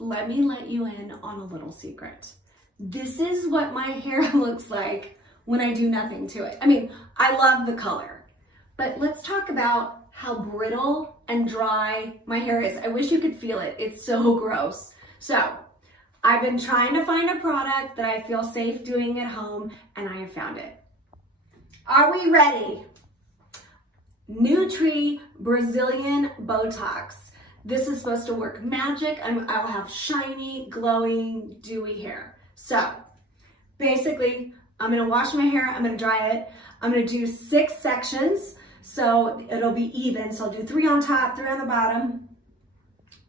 let me let you in on a little secret. This is what my hair looks like when I do nothing to it. I mean, I love the color, but let's talk about how brittle and dry my hair is. I wish you could feel it. It's so gross. So I've been trying to find a product that I feel safe doing at home, and I have found it. Are we ready? Nutri Brazilian Botox. This is supposed to work magic. I'll have shiny, glowing, dewy hair. So basically, I'm gonna wash my hair, I'm gonna dry it. I'm gonna do 6 sections so it'll be even. So I'll do 3 on top, 3 on the bottom.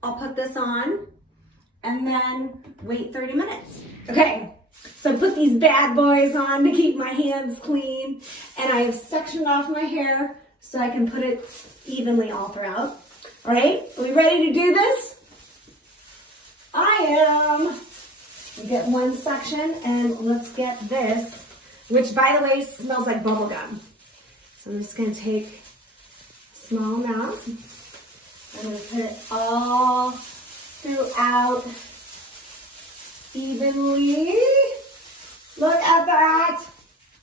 I'll put this on and then wait 30 minutes. Okay, so put these bad boys on to keep my hands clean, and I have sectioned off my hair so I can put it evenly all throughout. All right, are we ready to do this? I am. We get 1 section, and let's get this, which by the way smells like bubble gum. So I'm just gonna take a small amount. I'm gonna put it all throughout evenly. Look at that.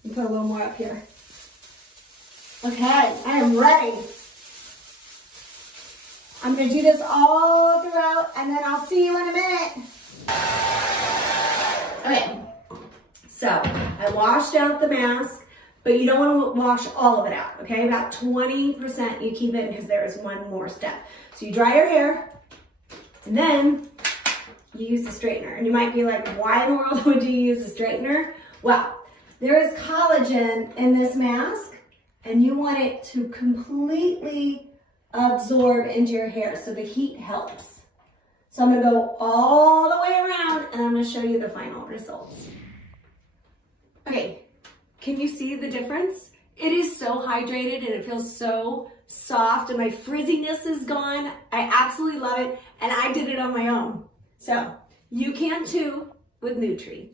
Put a little more up here. Okay, I am ready. I'm gonna do this all throughout, and then I'll see you in a minute. Okay, so I washed out the mask, but you don't want to wash all of it out, okay? About 20% you keep it because there is one more step. So you dry your hair, and then you use the straightener. And you might be like, why in the world would you use a straightener? Well, there is collagen in this mask, and you want it to completely absorb into your hair, so the heat helps. So I'm gonna go all the way around, and I'm gonna show you the final results. Okay, can you see the difference? It is so hydrated and it feels so soft, and my frizziness is gone. I absolutely love it, and I did it on my own. So you can too with Nutri.